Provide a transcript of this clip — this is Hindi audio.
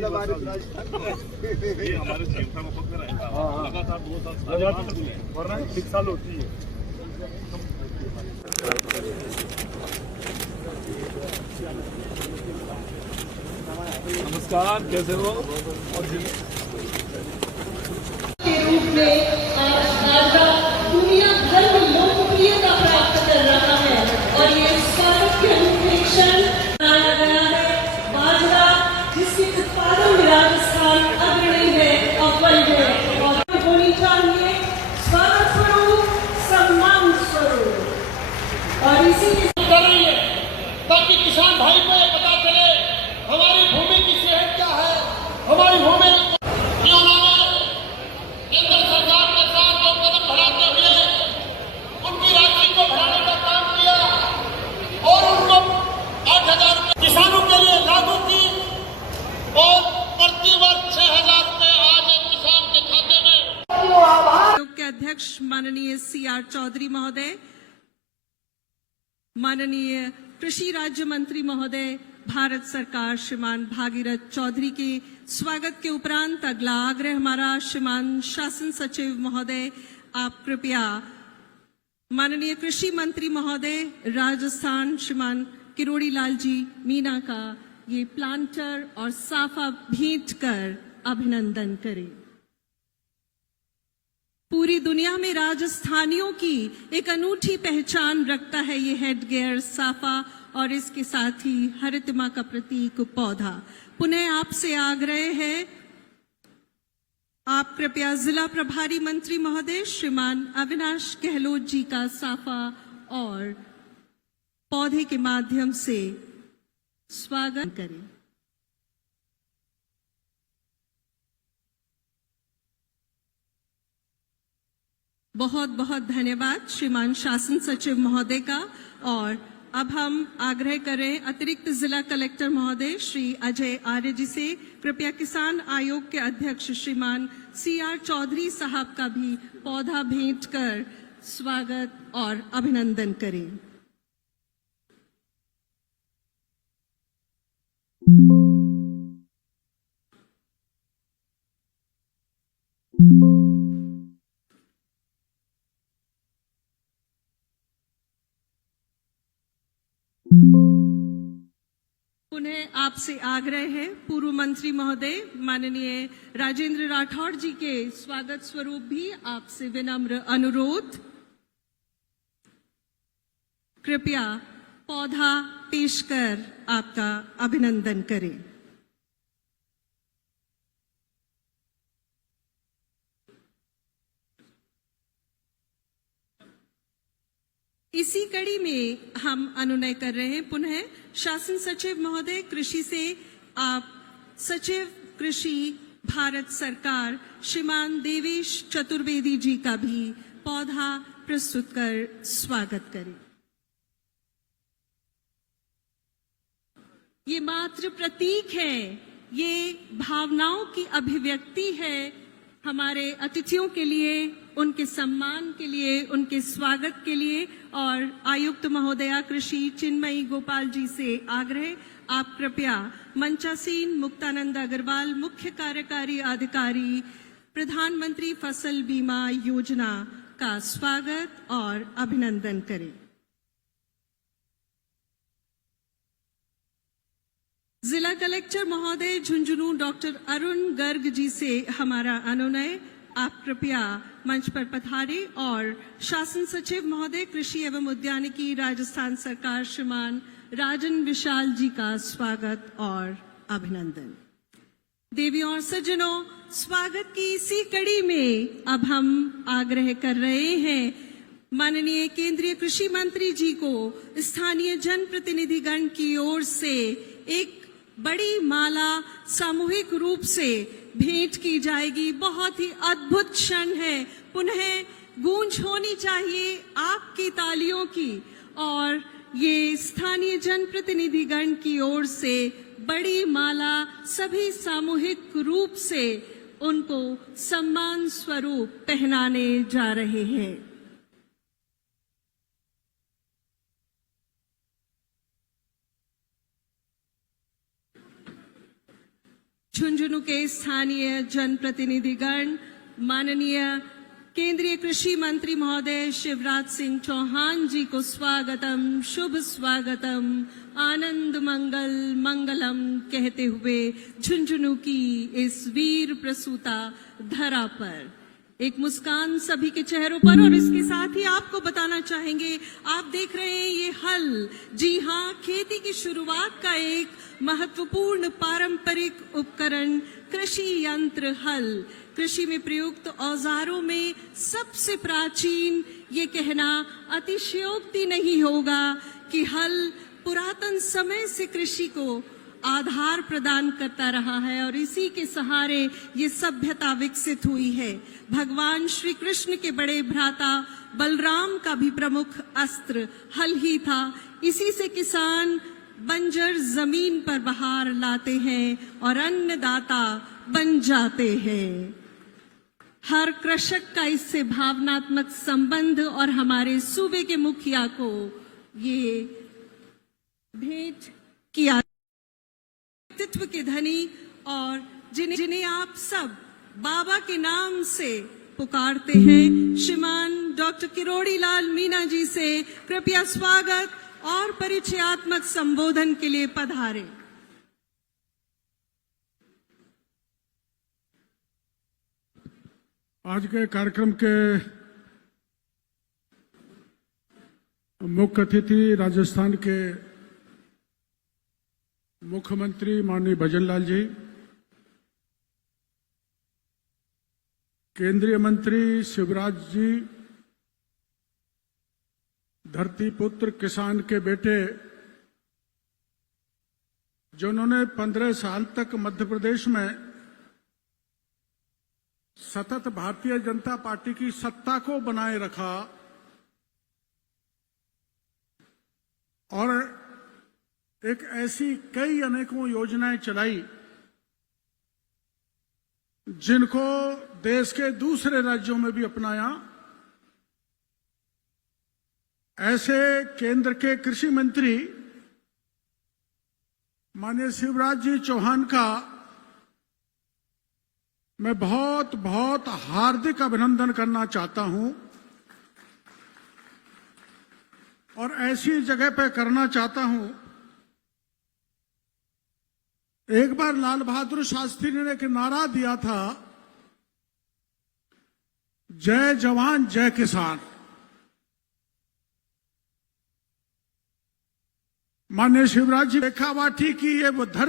ये हमारे सीएम साहब को पकड़ रहे हैं लगातार 2 साल वरना 1 साल होती है। नमस्कार, कैसे हो? और के रूप में आज दुनिया भर में लोकप्रियता प्राप्त कर रहा है और ये भारत के अनुपेक्षण बनाया गया है। बाजरा जिसके उत्पादन में राजस्थान अग्रणी है, अव्वल है और होनी चाहिए स्वागत स्वरूप, सम्मान स्वरूप और इसी कर रही है ताकि किसान भाई को ये पता चले हमारी भूमि की सेहत क्या है, हमारी भूमि कि उन्होंने केंद्र सरकार के साथ जो कदम बढ़ाते हुए उनकी राशि को बढ़ाने का काम किया और उनको 8,000 रुपये किसानों के लिए लागू की और प्रति वर्ष 6,000 रुपये आज एक किसान के खाते में। आयोग के अध्यक्ष माननीय CR चौधरी महोदय, माननीय कृषि राज्य मंत्री महोदय भारत सरकार श्रीमान भागीरथ चौधरी के स्वागत के उपरांत अगला आग्रह हमारा श्रीमान शासन सचिव महोदय, आप कृपया माननीय कृषि मंत्री महोदय राजस्थान श्रीमान किरोड़ी लाल जी मीना का ये प्लांटर और साफा भेंट कर अभिनंदन करें। पूरी दुनिया में राजस्थानियों की एक अनूठी पहचान रखता है ये हेडगियर साफा और इसके साथ ही हरितमा का प्रतीक पौधा। पुनः आपसे आग्रह है, आप कृपया जिला प्रभारी मंत्री महोदय श्रीमान अविनाश गहलोत जी का साफा और पौधे के माध्यम से स्वागत करें। बहुत बहुत धन्यवाद श्रीमान शासन सचिव महोदय का। और अब हम आग्रह करें अतिरिक्त जिला कलेक्टर महोदय श्री अजय आर्य जी से कृपया किसान आयोग के अध्यक्ष श्रीमान CR चौधरी साहब का भी पौधा भेंट कर स्वागत और अभिनंदन करें। पुनः आपसे आग्रह है पूर्व मंत्री महोदय माननीय राजेंद्र राठौड़ जी के स्वागत स्वरूप भी आपसे विनम्र अनुरोध, कृपया पौधा पेश कर आपका अभिनंदन करें। इसी कड़ी में हम अनुनय कर रहे हैं पुनः शासन सचिव महोदय कृषि से आप सचिव कृषि भारत सरकार श्रीमान देवेश चतुर्वेदी जी का भी पौधा प्रस्तुत कर स्वागत करें। ये मात्र प्रतीक है, ये भावनाओं की अभिव्यक्ति है हमारे अतिथियों के लिए, उनके सम्मान के लिए, उनके स्वागत के लिए। और आयुक्त महोदया कृषि चिन्मयी गोपाल जी से आग्रह, आप कृपया मंचासीन मुक्तानंद अग्रवाल मुख्य कार्यकारी अधिकारी प्रधानमंत्री फसल बीमा योजना का स्वागत और अभिनंदन करें। जिला कलेक्टर महोदय झुंझुनू डॉक्टर अरुण गर्ग जी से हमारा अनुनय, आप कृपया मंच पर पधारे और शासन सचिव महोदय कृषि एवं उद्यानिकी राजस्थान सरकार श्रीमान राजन विशाल जी का स्वागत और अभिनंदन। देवियों और सज्जनों, स्वागत की इसी कड़ी में अब हम आग्रह कर रहे हैं माननीय केंद्रीय कृषि मंत्री जी को स्थानीय जनप्रतिनिधिगण की ओर से एक बड़ी माला सामूहिक रूप से भेंट की जाएगी। बहुत ही अद्भुत क्षण है, पुनः गूंज होनी चाहिए आपकी तालियों की और ये स्थानीय जनप्रतिनिधिगण की ओर से बड़ी माला सभी सामूहिक रूप से उनको सम्मान स्वरूप पहनाने जा रहे हैं। झुंझुनू के स्थानीय जनप्रतिनिधिगण, माननीय केंद्रीय कृषि मंत्री महोदय शिवराज सिंह चौहान जी को स्वागतम, शुभ स्वागतम, आनंद मंगल मंगलम कहते हुए झुंझुनू की इस वीर प्रसूता धरा पर एक मुस्कान सभी के चेहरों पर। और इसके साथ ही आपको बताना चाहेंगे, आप देख रहे हैं ये हल, जी हाँ, खेती की शुरुआत का एक महत्वपूर्ण पारंपरिक उपकरण कृषि यंत्र हल। कृषि में प्रयुक्त औजारों में सबसे प्राचीन, ये कहना अतिशयोक्ति नहीं होगा कि हल पुरातन समय से कृषि को आधार प्रदान करता रहा है और इसी के सहारे ये सभ्यता विकसित हुई है। भगवान श्री कृष्ण के बड़े भ्राता बलराम का भी प्रमुख अस्त्र हल ही था। इसी से किसान बंजर जमीन पर बहार लाते हैं और अन्नदाता बन जाते हैं। हर कृषक का इससे भावनात्मक संबंध और हमारे सूबे के मुखिया को ये भेंट किया। व्यक्तित्व के धनी और जिन्हें आप सब बाबा के नाम से पुकारते हैं, श्रीमान डॉक्टर किरोड़ी लाल मीणा जी से कृपया स्वागत और परिचयात्मक संबोधन के लिए पधारें। आज के कार्यक्रम के मुख्य अतिथि राजस्थान के मुख्यमंत्री माननीय भजन लाल जी, केंद्रीय मंत्री शिवराज जी, धरती पुत्र किसान के बेटे जिन्होंने 15 साल तक मध्य प्रदेश में सतत भारतीय जनता पार्टी की सत्ता को बनाए रखा और एक ऐसी कई अनेकों योजनाएं चलाई जिनको देश के दूसरे राज्यों में भी अपनाया। ऐसे केंद्र के कृषि मंत्री माननीय शिवराज जी चौहान का मैं बहुत बहुत हार्दिक अभिनंदन करना चाहता हूं और ऐसी जगह पे करना चाहता हूं। एक बार लाल बहादुर शास्त्री ने एक नारा दिया था, जय जवान जय किसान। माननीय शिवराज जी शेखावाटी की ये वो धरती